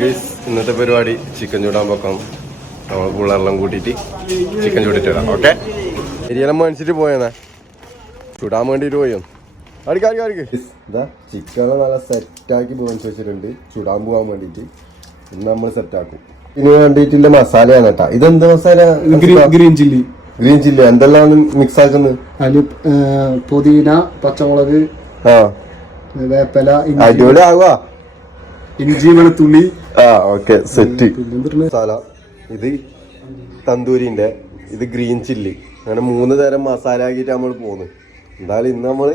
Guys ഇന്നത്തെ പരിപാടി chicken ചൂടാൻ വെക്കാം. നമ്മൾ പിള്ളേരെല്ലാം കൂട്ടിയിട്ട് ചിക്കൻ ചൂടിട്ട് വരാം. ഓക്കെ, എരിയെല്ലാം മേടിച്ചിട്ട് പോയെന്നാ ചൂടാൻ വേണ്ടിയിട്ട് പോയോ. ഇതാ ചിക്കൻ നല്ല സെറ്റാക്കി മേടിച്ച് വെച്ചിട്ടുണ്ട് ചൂടാൻ പോകാൻ വേണ്ടിയിട്ട്. ഇന്ന് നമ്മൾ സെറ്റാക്കും. ഇതിന് വേണ്ടിയിട്ടുള്ള മസാലയാണ് കേട്ടാ. ഇതെന്ത് masala? Green chilli. Green chilli എന്തെല്ലാം മിക്സ് ആക്കുന്നത്? അതില് പുതിന, പച്ചമുളക്, വേപ്പല, അടിപൊളി ആകുക. ഇഞ്ചി, വെളുത്തുള്ളി. Okay, set masala. ഇത് തന്തൂരിന്റെ, ഇത് ഗ്രീൻ ചില്ലി. അങ്ങനെ 3 തരം മസാല ആക്കിയിട്ട് നമ്മൾ പോകുന്നു. എന്തായാലും ഇന്ന് നമ്മൾ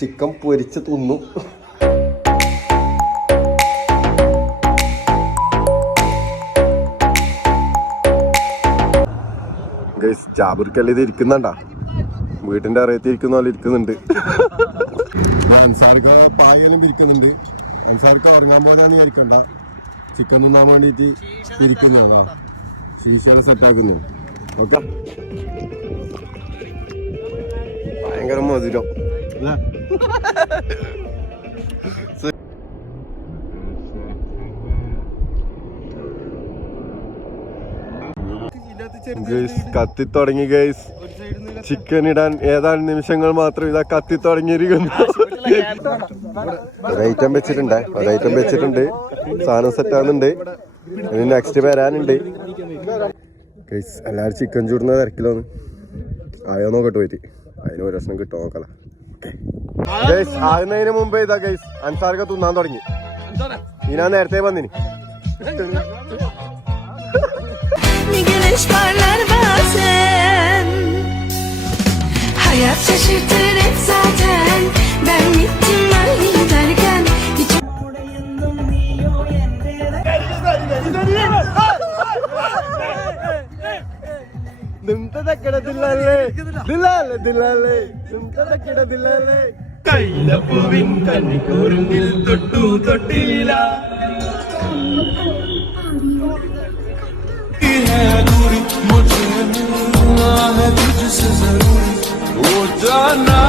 ചിക്കൻ പൊരിച്ച് തിന്നു. ജാബിർക്കല്ല ഇത് ഇരിക്കുന്നുണ്ടാ, വീട്ടിന്റെ അറിയത്ത് ഇരിക്കുന്ന പോലെ ഇരിക്കുന്നുണ്ട്. അൻസാർക്ക് പായൊന്നും ഇരിക്കുന്നുണ്ട്. അൻസാർക്ക് ഉറങ്ങാൻ പോകാന്ന് വിചാരിക്കണ്ട, ചിക്കൻ തിന്നാൻ വേണ്ടിട്ട് ഇരിക്കുന്നതാ. ശീശയുടെ സെറ്റാക്കുന്നു. ഓക്കെ, ഭയങ്കര മധുരം. കത്തി തുടങ്ങി ഗൈസ്. ചിക്കൻ ഇടാൻ ഏതാനും നിമിഷങ്ങൾ മാത്രം ഇതാ കത്തി തുടങ്ങിയിരിക്കുന്നു. ഒരൈറ്റം വെച്ചിട്ടുണ്ട്. സാധനം സെറ്റ് ആകുന്നുണ്ട്. ഇനി നെക്സ്റ്റ് വരാനുണ്ട് ഗൈസ്. എല്ലാവരും ചിക്കൻ ചൂടുന്ന തിരക്കിലോന്ന് ആയോ നോക്കട്ടെ പോയിട്ട്. അതിന് ഒരു പ്രശ്നം കിട്ടുമോ നോക്കല. ഗൈസ് ആകുന്നതിന് മുമ്പേ ഇതാ ഗൈസ് അൻസാർക്ക് തിന്നാൻ തുടങ്ങി. ഞാൻ നേരത്തെ വന്നിനി. Güneş parlar bazen, hayat şaşırtır hep zaten. Ben gittim ben giderken കൈലപ്പൂവിൻ കന്നിക്കൂറിൽ തൊട്ടു തൊട്ടില്ല. मुझे मिलना है तुझसे जरूरी, वो जाना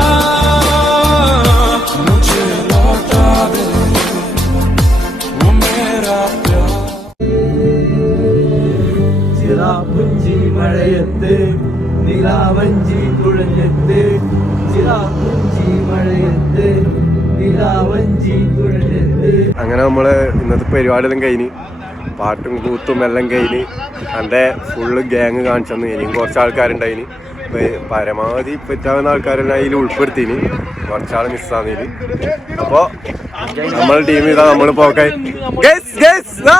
मुझे लौटा दे वो मेरा प्यार. ചിറാപ്പുഞ്ചി മഴയത്ത് നിലാവഞ്ചി കുഴഞ്ഞത്ത്, ചിറാപ്പുഞ്ചി മഴയത്ത് നിലാവഞ്ചി കുഴഞ്ഞത്ത്. അങ്ങനെ നമ്മള് ഇന്നത്തെ പരിപാടിയെല്ലാം കഴിഞ്ഞ് പാട്ടും കൂത്തും എല്ലാം കഴിഞ്ഞ് എൻ്റെ ഫുള്ള് ഗ്യാങ് കാണിച്ചെന്ന്. ഇനിയും കുറച്ച് ആൾക്കാരുണ്ടായിന്. പരമാവധി പറ്റാവുന്ന ആൾക്കാരെല്ലാം അതിൽ ഉൾപ്പെടുത്തിന്. കുറച്ചാൾ മിസ്സാന്നതിന്. അപ്പോൾ നമ്മൾ ടീം ഇതാ നമ്മൾ പോക്കായി.